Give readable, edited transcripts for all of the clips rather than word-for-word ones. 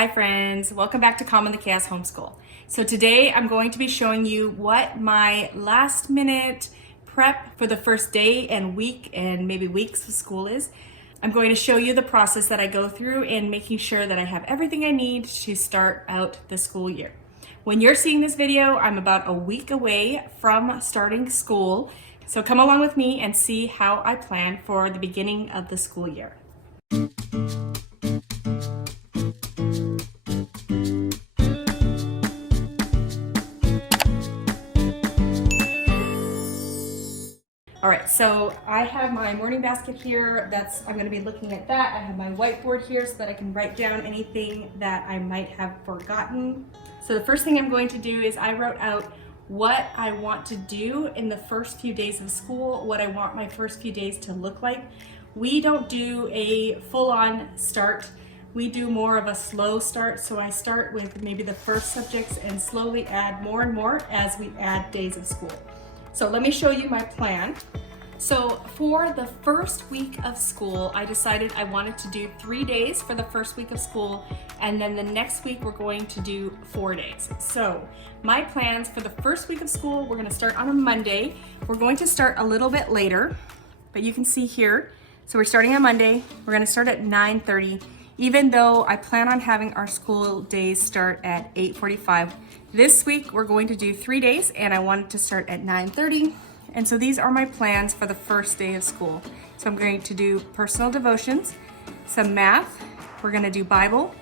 Hi friends, welcome back to Calm in the Chaos Homeschool. So today I'm going to be showing you what my last minute prep for the first day and week and maybe weeks of school is. I'm going to show you the process that I go through in making sure that I have everything I need to start out the school year. When you're seeing this video, I'm about a week away from starting school. So come along with me and see how I plan for the beginning of the school year. All right, so I have my morning basket here. I'm gonna be looking at that. I have my whiteboard here so that I can write down anything that I might have forgotten. So the first thing I'm going to do is I wrote out what I want to do in the first few days of school, what I want my first few days to look like. We don't do a full-on start. We do more of a slow start. So I start with maybe the first subjects and slowly add more and more as we add days of school. So let me show you my plan. So for the first week of school, I decided I wanted to do 3 days for the first week of school, and then the next week we're going to do 4 days. So my plans for the first week of school, we're gonna start on a Monday. We're going to start a little bit later, but you can see here. So we're starting on Monday. We're gonna start at 9:30, even though I plan on having our school days start at 8:45. This week, we're going to do 3 days, and I wanted to start at 9:30. And so these are my plans for the first day of school. So I'm going to do personal devotions, some math, we're gonna do Bible,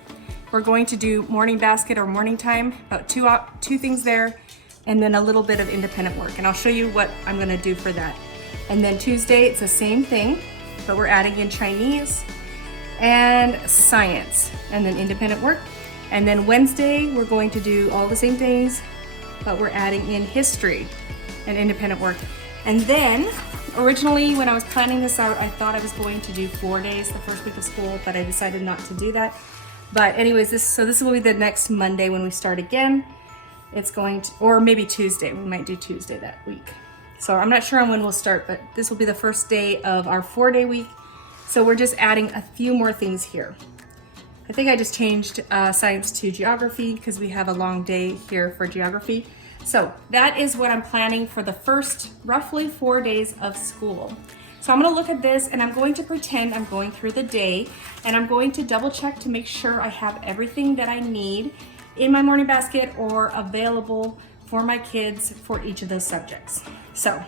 we're going to do morning basket or morning time, about two things there, and then a little bit of independent work. And I'll show you what I'm gonna do for that. And then Tuesday, it's the same thing, but we're adding in Chinese and science, and then independent work. And then Wednesday, we're going to do all the same things, but we're adding in history and independent work. And then, originally when I was planning this out, I thought I was going to do 4 days the first week of school, but I decided not to do that. But anyways, this will be the next Monday when we start again. It's going to, or maybe Tuesday, we might do Tuesday that week. So I'm not sure on when we'll start, but this will be the first day of our 4-day week. So we're just adding a few more things here. I think I just changed science to geography because we have a long day here for geography. So that is what I'm planning for the first roughly 4 days of school. So I'm gonna look at this and I'm going to pretend I'm going through the day, and I'm going to double check to make sure I have everything that I need in my morning basket or available for my kids for each of those subjects. So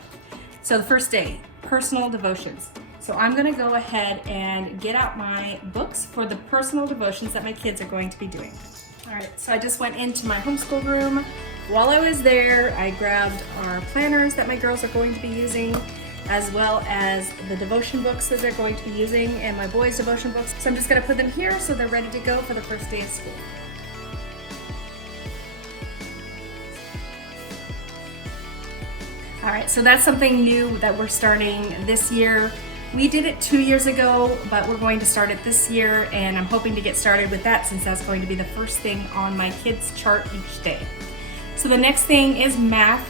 the first day, personal devotions. So I'm gonna go ahead and get out my books for the personal devotions that my kids are going to be doing. All right, so I just went into my homeschool room. While I was there, I grabbed our planners that my girls are going to be using, as well as the devotion books that they're going to be using, and my boys' devotion books. So I'm just gonna put them here so they're ready to go for the first day of school. All right, so that's something new that we're starting this year. We did it 2 years ago, but we're going to start it this year, and I'm hoping to get started with that since that's going to be the first thing on my kids' chart each day. So the next thing is math.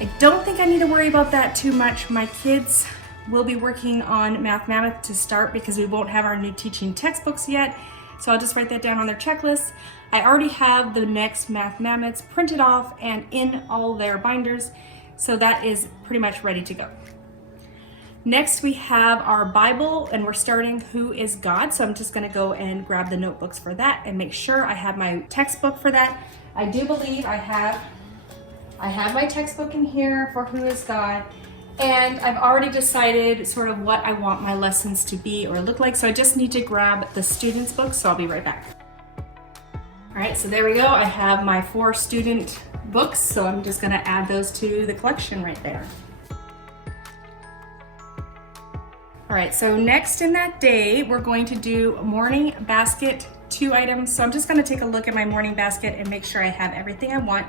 I don't think I need to worry about that too much. My kids will be working on Math Mammoth to start because we won't have our new teaching textbooks yet. So I'll just write that down on their checklist. I already have the next Math Mammoths printed off and in all their binders. So that is pretty much ready to go. Next, we have our Bible, and we're starting Who is God? So I'm just gonna go and grab the notebooks for that and make sure I have my textbook for that. I do believe I have my textbook in here for Who is God, and I've already decided sort of what I want my lessons to be or look like. So I just need to grab the students' book, so I'll be right back. All right, so there we go. I have my 4 student books, so I'm just gonna add those to the collection right there. All right, so next in that day, we're going to do morning basket 2 items. So I'm just gonna take a look at my morning basket and make sure I have everything I want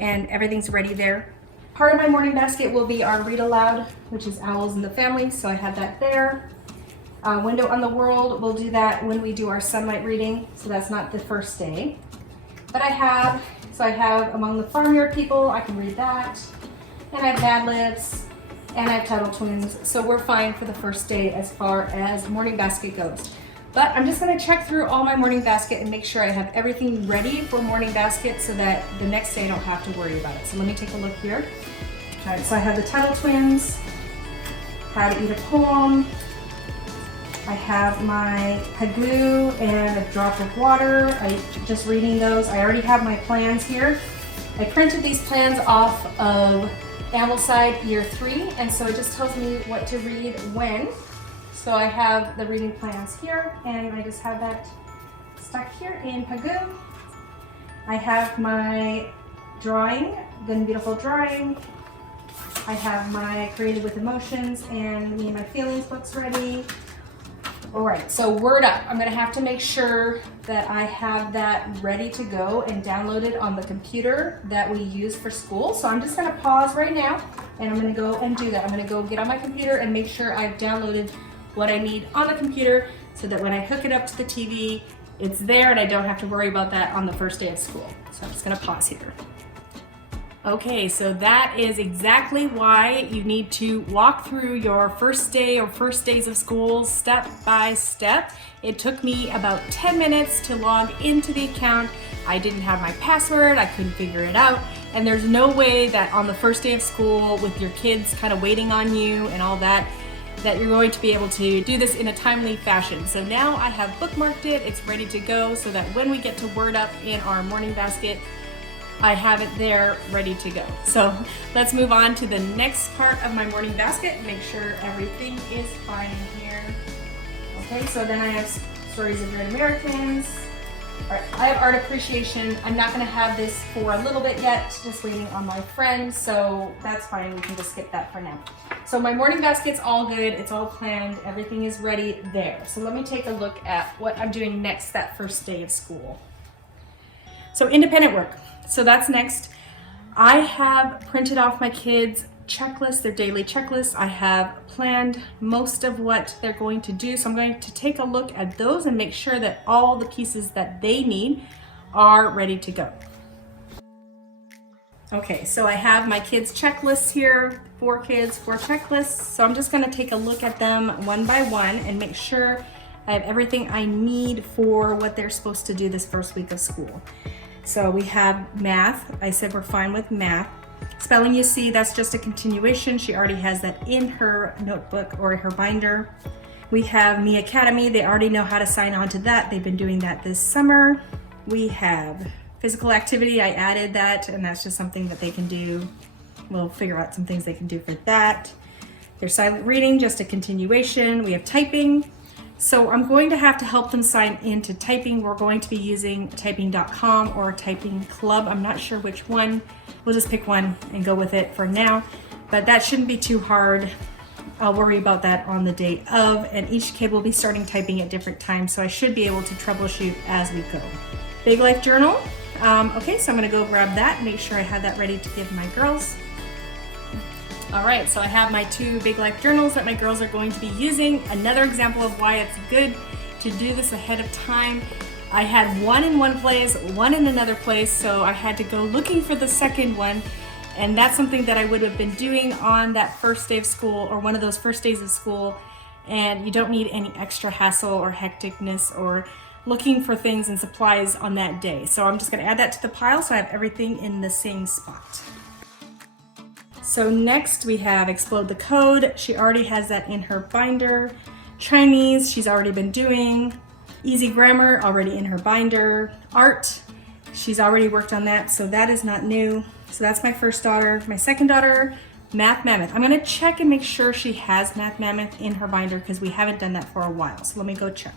and everything's ready there. Part of my morning basket will be our read aloud, which is Owls in the Family. So I have that there. Window on the World, we'll do that when we do our sunlight reading. So that's not the first day. But I have Among the Farmyard People, I can read that. And I have Mad Libs. And I have Tuttle Twins, so we're fine for the first day as far as morning basket goes. But I'm just gonna check through all my morning basket and make sure I have everything ready for morning basket so that the next day I don't have to worry about it. So let me take a look here. All right, so I have the Tuttle Twins, How to Eat a Poem. I have my Pagoo and A Drop of Water. I'm just reading those. I already have my plans here. I printed these plans off of Ambleside Year 3, and so it just tells me what to read when. So I have the reading plans here, and I just have that stuck here in Pagoo. I have my drawing, Good and Beautiful Drawing. I have my Created with Emotions and Me and My Feelings books ready. All right, so Word Up. I'm gonna have to make sure that I have that ready to go and downloaded on the computer that we use for school. So I'm just gonna pause right now and I'm gonna go and do that. I'm gonna go get on my computer and make sure I've downloaded what I need on the computer so that when I hook it up to the TV, it's there and I don't have to worry about that on the first day of school. So I'm just gonna pause here. Okay, so that is exactly why you need to walk through your first day or first days of school step by step. It took me about 10 minutes to log into the account. I didn't have my password, I couldn't figure it out, and there's no way that on the first day of school with your kids kind of waiting on you and all that, that you're going to be able to do this in a timely fashion. So now I have bookmarked it, it's ready to go so that when we get to Word Up in our morning basket, I have it there ready to go. So let's move on to the next part of my morning basket. Make sure everything is fine in here. Okay, so then I have Stories of Great Americans. All right, I have Art Appreciation. I'm not gonna have this for a little bit yet, just waiting on my friend, so that's fine, we can just skip that for now. So my morning basket's all good, it's all planned, everything is ready there. So let me take a look at what I'm doing next that first day of school. So independent work. So that's next. I have printed off my kids' checklist, their daily checklist. I have planned most of what they're going to do. So I'm going to take a look at those and make sure that all the pieces that they need are ready to go. Okay, so I have my kids' checklists here, 4 kids, 4 checklists. So I'm just gonna take a look at them one by one and make sure I have everything I need for what they're supposed to do this first week of school. So we have math. I said we're fine with math. Spelling, you see, that's just a continuation. She already has that in her notebook or her binder. We have Me Academy. They already know how to sign on to that. They've been doing that this summer. We have physical activity. I added that, and that's just something that they can do. We'll figure out some things they can do for that. There's silent reading, just a continuation. We have typing. So I'm going to have to help them sign into typing. We're going to be using typing.com or Typing Club. I'm not sure which one. We'll just pick one and go with it for now, but that shouldn't be too hard. I'll worry about that on the day of, and each kid will be starting typing at different times, so I should be able to troubleshoot as we go. Big Life Journal. Okay, so I'm gonna go grab that, make sure I have that ready to give my girls. All right, so I have my 2 Big Life journals that my girls are going to be using. Another example of why it's good to do this ahead of time. I had one in one place, one in another place, so I had to go looking for the second one, and that's something that I would have been doing on that first day of school or one of those first days of school, and you don't need any extra hassle or hecticness or looking for things and supplies on that day. So I'm just gonna add that to the pile so I have everything in the same spot. So next we have Explode the Code. She already has that in her binder. Chinese, she's already been doing. Easy Grammar, already in her binder. Art, she's already worked on that, so that is not new. So that's my first daughter. My second daughter, Math Mammoth. I'm gonna check and make sure she has Math Mammoth in her binder because we haven't done that for a while, so let me go check.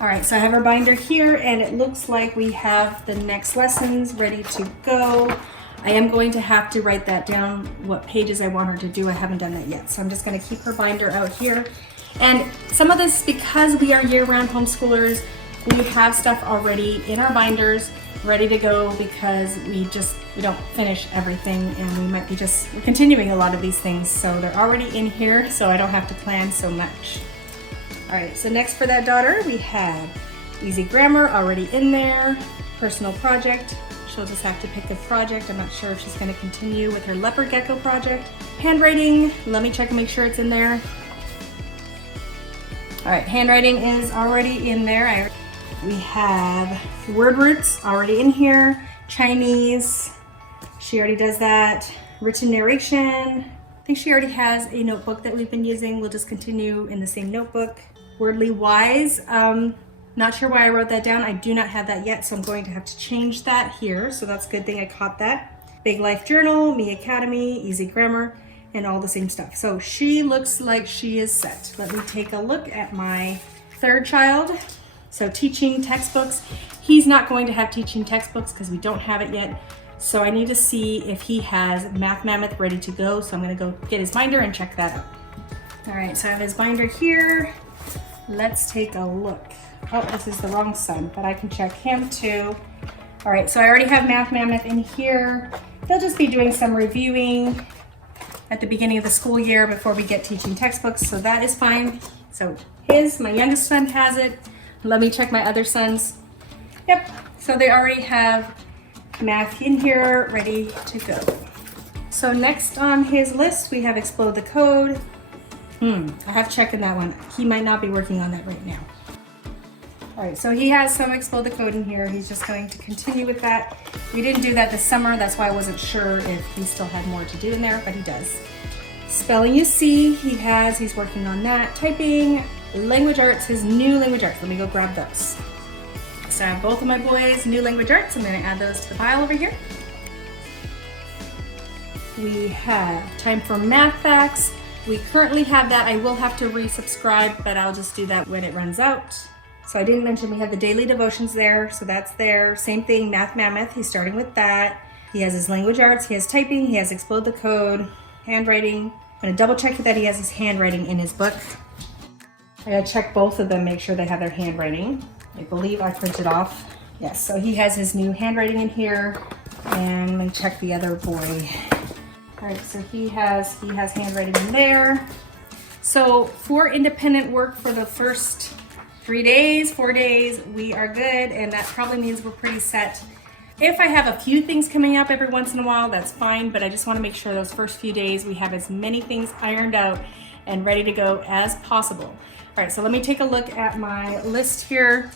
All right, so I have her binder here and it looks like we have the next lessons ready to go. I am going to have to write that down, what pages I want her to do. I haven't done that yet. So I'm just gonna keep her binder out here. And some of this, because we are year-round homeschoolers, we have stuff already in our binders, ready to go because we don't finish everything and we might be we're continuing a lot of these things. So they're already in here, so I don't have to plan so much. All right, so next for that daughter, we have Easy Grammar already in there, Personal Project. She'll just have to pick a project. I'm not sure if she's gonna continue with her leopard gecko project. Handwriting, let me check and make sure it's in there. All right, handwriting is already in there. We have word roots already in here. Chinese, she already does that. Written narration, I think she already has a notebook that we've been using. We'll just continue in the same notebook. Wordly wise, not sure why I wrote that down. I do not have that yet, so I'm going to have to change that here. So that's a good thing I caught that. Big Life Journal, Me Academy, Easy Grammar, and all the same stuff. So she looks like she is set. Let me take a look at my third child. So teaching textbooks. He's not going to have teaching textbooks because we don't have it yet. So I need to see if he has Math Mammoth ready to go. So I'm gonna go get his binder and check that out. All right, so I have his binder here. Let's take a look. Oh, this is the wrong son, but I can check him too. All right, so I already have Math Mammoth in here. They'll just be doing some reviewing at the beginning of the school year before we get teaching textbooks, so that is fine. So my youngest son has it. Let me check my other sons. Yep, so they already have math in here ready to go. So next on his list, we have Explode the Code. I have to check in that one. He might not be working on that right now. All right, so he has some Explode the Code in here. He's just going to continue with that. We didn't do that this summer. That's why I wasn't sure if he still had more to do in there, but he does. Spelling You See, he's working on that. Typing, language arts, his new language arts. Let me go grab those. So I have both of my boys' new language arts. I'm gonna add those to the pile over here. We have time for math facts. We currently have that. I will have to resubscribe, but I'll just do that when it runs out. So I didn't mention we have the daily devotions there, so that's there. Same thing, Math Mammoth, he's starting with that. He has his language arts, he has typing, he has Explode the Code, handwriting. I'm gonna double check that he has his handwriting in his book. I gotta check both of them, make sure they have their handwriting. I believe I printed off. Yes, so he has his new handwriting in here, and let me check the other boy. All right, so he has handwriting in there. So for independent work for the first 4 days, we are good, and that probably means we're pretty set. If I have a few things coming up every once in a while, that's fine, but I just want to make sure those first few days we have as many things ironed out and ready to go as possible. All right, so let me take a look at my list here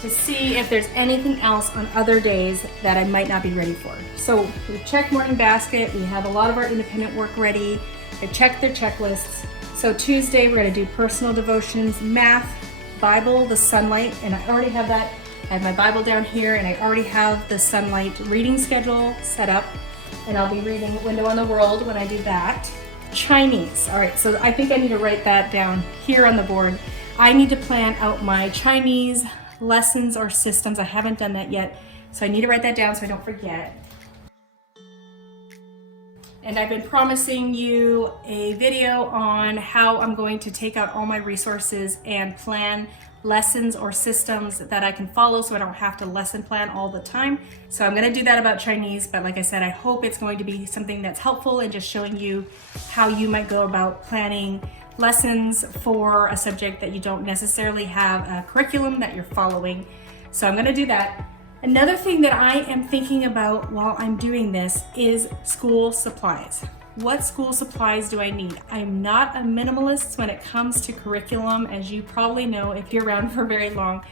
to see if there's anything else on other days that I might not be ready for. So we've checked morning basket. We have a lot of our independent work ready. I checked their checklists. So Tuesday, we're gonna do personal devotions, math, Bible, the Sunlight, and I already have that. I have my Bible down here, and I already have the Sunlight reading schedule set up, and I'll be reading Window on the World when I do that. Chinese. All right, so I think I need to write that down here on the board. I need to plan out my Chinese lessons or systems. I haven't done that yet, so I need to write that down so I don't forget. And I've been promising you a video on how I'm going to take out all my resources and plan lessons or systems that I can follow so I don't have to lesson plan all the time. So I'm gonna do that about Chinese, but like I said, I hope it's going to be something that's helpful and just showing you how you might go about planning lessons for a subject that you don't necessarily have a curriculum that you're following. So I'm gonna do that. Another thing that I am thinking about while I'm doing this is school supplies. What school supplies do I need? I'm not a minimalist when it comes to curriculum, as you probably know if you're around for very long,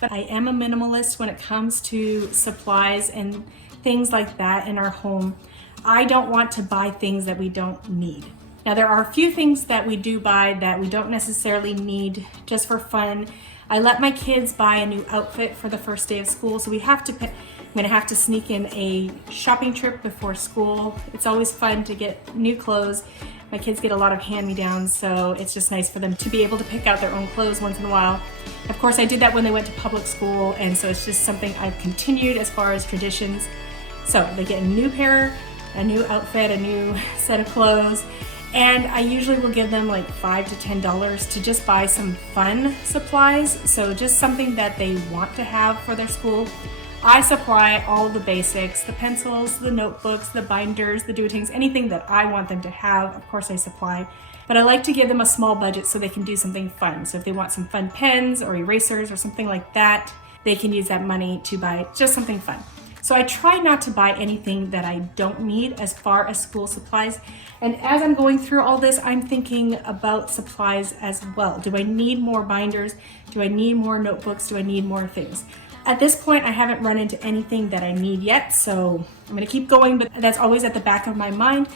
but I am a minimalist when it comes to supplies and things like that in our home. I don't want to buy things that we don't need. Now, there are a few things that we do buy that we don't necessarily need just for fun. I let my kids buy a new outfit for the first day of school, so I'm gonna have to sneak in a shopping trip before school. It's always fun to get new clothes. My kids get a lot of hand-me-downs, so it's just nice for them to be able to pick out their own clothes once in a while. Of course, I did that when they went to public school, and so it's just something I've continued as far as traditions. So they get a new pair, a new outfit, a new set of clothes, and I usually will give them like $5 to $10 to just buy some fun supplies. So just something that they want to have for their school. I supply all of the basics, the pencils, the notebooks, the binders, the do-it-things, anything that I want them to have, of course I supply. But I like to give them a small budget so they can do something fun. So if they want some fun pens or erasers or something like that, they can use that money to buy just something fun. So I try not to buy anything that I don't need as far as school supplies. And as I'm going through all this, I'm thinking about supplies as well. Do I need more binders? Do I need more notebooks? Do I need more things? At this point, I haven't run into anything that I need yet, so I'm gonna keep going, but that's always at the back of my mind.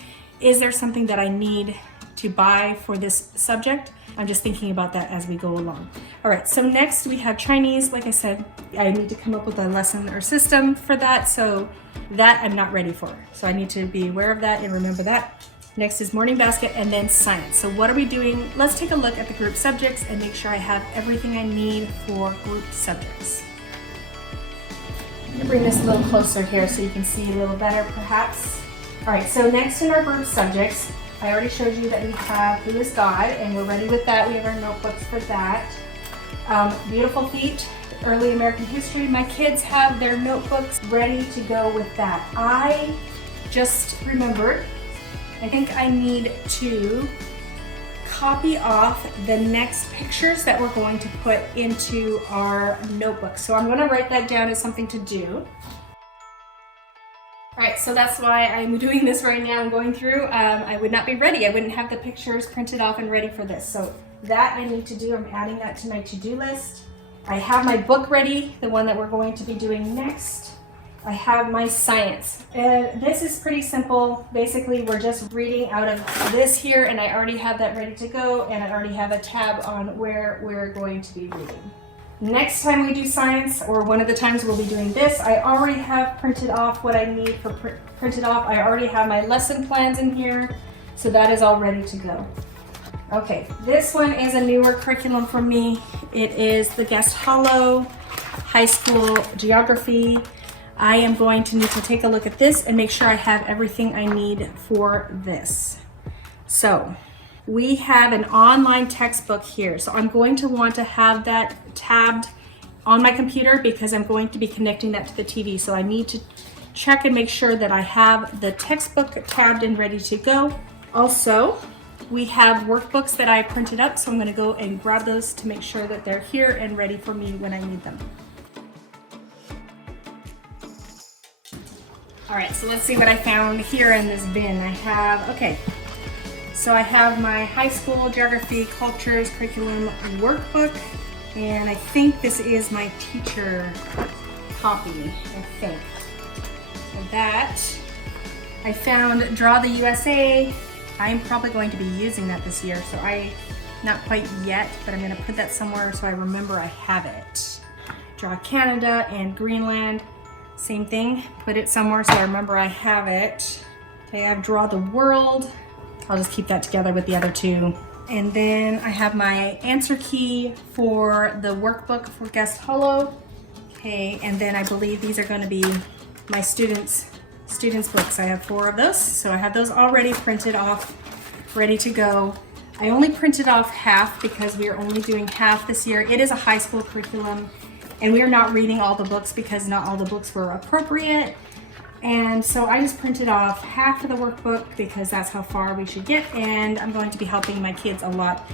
Is there something that I need to buy for this subject? I'm just thinking about that as we go along. All right, so next we have Chinese. Like I said, I need to come up with a lesson or system for that, so that I'm not ready for. So I need to be aware of that and remember that. Next is morning basket and then science. So what are we doing? Let's take a look at the group subjects and make sure I have everything I need for group subjects. I'm gonna bring this a little closer here so you can see a little better perhaps. All right, so next in our group subjects, I already showed you that we have Who is God, and we're ready with that. We have our notebooks for that. Beautiful Feet, Early American History. My kids have their notebooks ready to go with that. I just remembered, I think I need to copy off the next pictures that we're going to put into our notebook. So I'm gonna write that down as something to do. All right, so that's why I'm doing this right now. I'm going through. I would not be ready. I wouldn't have the pictures printed off and ready for this. So that I need to do. I'm adding that to my to-do list. I have my book ready, the one that we're going to be doing next. I have my science. And this is pretty simple. Basically, we're just reading out of this here, and I already have that ready to go, and I already have a tab on where we're going to be reading. Next time we do science, or one of the times we'll be doing this, I already have printed off what I need for printed off. I already have my lesson plans in here, so that is all ready to go. Okay, this one is a newer curriculum for me. It is the Guest Hollow High School Geography. I am going to need to take a look at this and make sure I have everything I need for this. So, we have an online textbook here, so I'm going to want to have that tabbed on my computer because I'm going to be connecting that to the TV. So I need to check and make sure that I have the textbook tabbed and ready to go. Also, we have workbooks that I printed up, so I'm going to go and grab those to make sure that they're here and ready for me when I need them. All right, so let's see what I found here in this bin. I have, okay. So I have my high school geography cultures curriculum workbook, and I think this is my teacher copy, I think. So that, I found Draw the USA. I'm probably going to be using that this year, so not quite yet, but I'm gonna put that somewhere so I remember I have it. Draw Canada and Greenland, same thing, put it somewhere so I remember I have it. Okay, I have Draw the World. I'll just keep that together with the other two. And then I have my answer key for the workbook for Guest Hollow. Okay, and then I believe these are gonna be my students' books. I have 4 of those, so I have those already printed off, ready to go. I only printed off half because we are only doing half this year. It is a high school curriculum, and we are not reading all the books because not all the books were appropriate. And so I just printed off half of the workbook because that's how far we should get, and I'm going to be helping my kids a lot.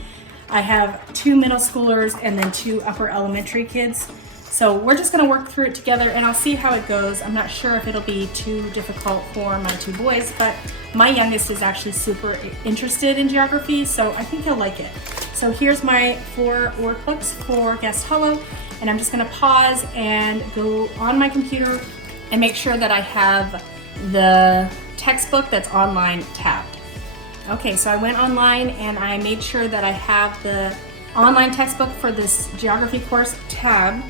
I have 2 middle schoolers and then 2 upper elementary kids. So we're just gonna work through it together and I'll see how it goes. I'm not sure if it'll be too difficult for my 2 boys, but my youngest is actually super interested in geography, so I think he'll like it. So here's my 4 workbooks for Guest Hollow, and I'm just gonna pause and go on my computer and make sure that I have the textbook that's online tabbed. Okay, so I went online and I made sure that I have the online textbook for this geography course tabbed,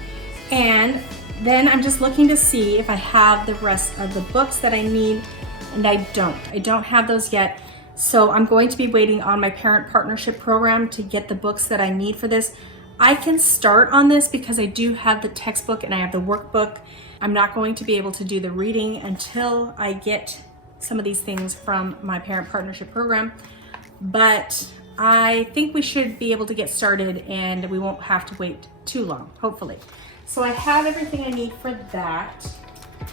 and then I'm just looking to see if I have the rest of the books that I need, and I don't have those yet. So I'm going to be waiting on my parent partnership program to get the books that I need for this. I can start on this because I do have the textbook and I have the workbook. I'm not going to be able to do the reading until I get some of these things from my parent partnership program, but I think we should be able to get started and we won't have to wait too long, hopefully. So I have everything I need for that.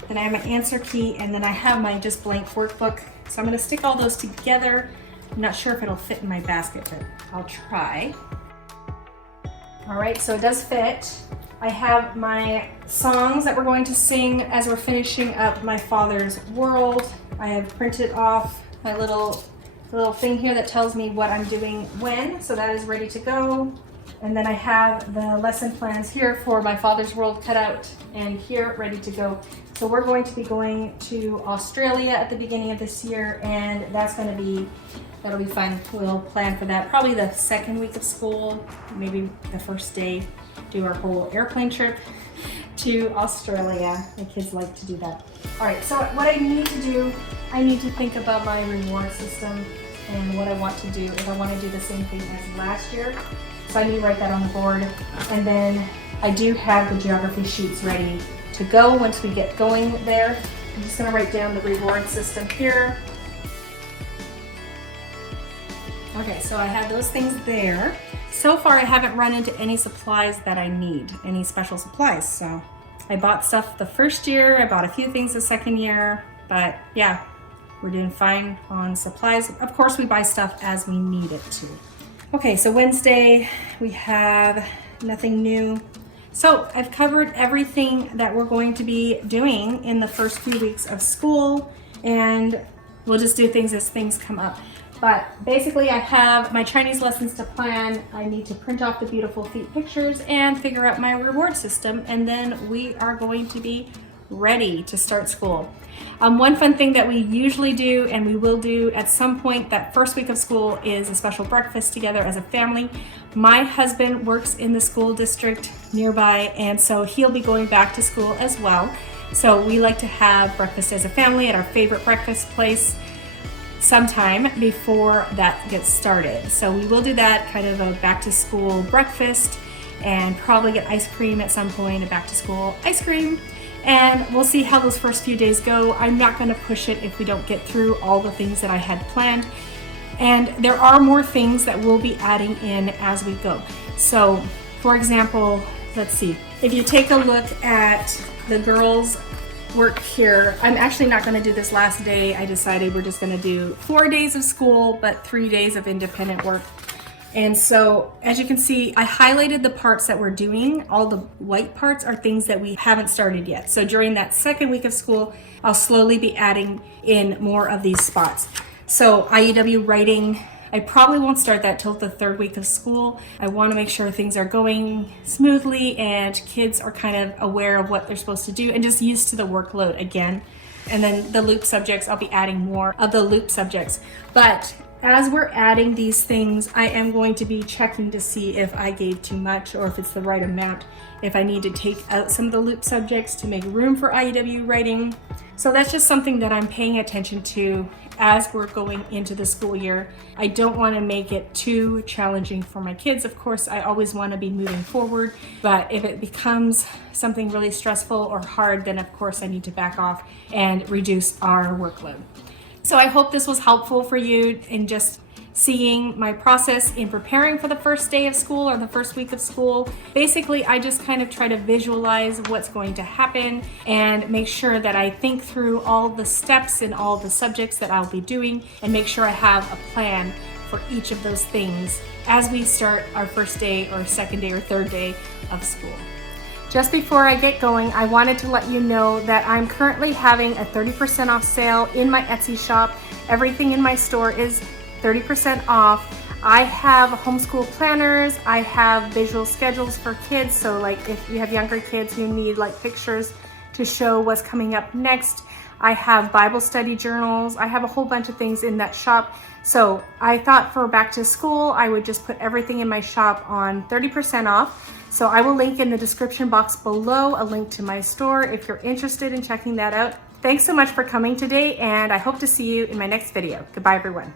Then I have my answer key, and then I have my just blank workbook. So I'm gonna stick all those together. I'm not sure if it'll fit in my basket, but I'll try. All right, so it does fit. I have my songs that we're going to sing as we're finishing up my father's world. I have printed off my little thing here that tells me what I'm doing when, so that is ready to go. And then I have the lesson plans here for my father's world cut out and here ready to go. So we're going to be going to Australia at the beginning of this year, and that'll be fun. We'll plan for that probably the second week of school, maybe the first day, do our whole airplane trip to Australia. The kids like to do that. All right, so what I need to do, I need to think about my reward system and what I want to do, if I want to do the same thing as last year. So I need to write that on the board. And then I do have the geography sheets ready to go once we get going there. I'm just gonna write down the reward system here. Okay, so I have those things there. So far I haven't run into any supplies that I need, any special supplies. So I bought stuff the first year, I bought a few things the second year, but yeah, we're doing fine on supplies. Of course, we buy stuff as we need it to. Okay, so Wednesday, we have nothing new. So I've covered everything that we're going to be doing in the first few weeks of school, and we'll just do things as things come up. But basically I have my Chinese lessons to plan. I need to print off the beautiful feet pictures and figure out my reward system, and then we are going to be ready to start school. One fun thing that we usually do, and we will do at some point that first week of school, is a special breakfast together as a family. My husband works in the school district nearby, and so he'll be going back to school as well. So we like to have breakfast as a family at our favorite breakfast place sometime before that gets started. So we will do that, kind of a back to school breakfast, and probably get ice cream at some point, a back to school ice cream. And we'll see how those first few days go. I'm not going to push it if we don't get through all the things that I had planned. And there are more things that we'll be adding in as we go. So, for example, let's see. If you take a look at the girls' work here, I'm actually not going to do this last day. I decided we're just going to do 4 days of school, but 3 days of independent work. And so, as you can see, I highlighted the parts that we're doing. All the white parts are things that we haven't started yet. So during that second week of school, I'll slowly be adding in more of these spots. So IEW writing, I probably won't start that till the third week of school. I want to make sure things are going smoothly and kids are kind of aware of what they're supposed to do and just used to the workload again. And then the loop subjects, I'll be adding more of the loop subjects. But as we're adding these things, I am going to be checking to see if I gave too much or if it's the right amount, if I need to take out some of the loop subjects to make room for IEW writing. So that's just something that I'm paying attention to as we're going into the school year. I don't want to make it too challenging for my kids. Of course, I always want to be moving forward, but if it becomes something really stressful or hard, then of course I need to back off and reduce our workload. So I hope this was helpful for you in just seeing my process in preparing for the first day of school or the first week of school. Basically, I just kind of try to visualize what's going to happen and make sure that I think through all the steps and all the subjects that I'll be doing and make sure I have a plan for each of those things as we start our first day or second day or third day of school. Just before I get going, I wanted to let you know that I'm currently having a 30% off sale in my Etsy shop. Everything in my store is 30% off. I have homeschool planners, I have visual schedules for kids, so like if you have younger kids who need like pictures to show what's coming up next. I have Bible study journals, I have a whole bunch of things in that shop. So I thought for back to school, I would just put everything in my shop on 30% off. So I will link in the description box below a link to my store if you're interested in checking that out. Thanks so much for coming today, and I hope to see you in my next video. Goodbye, everyone.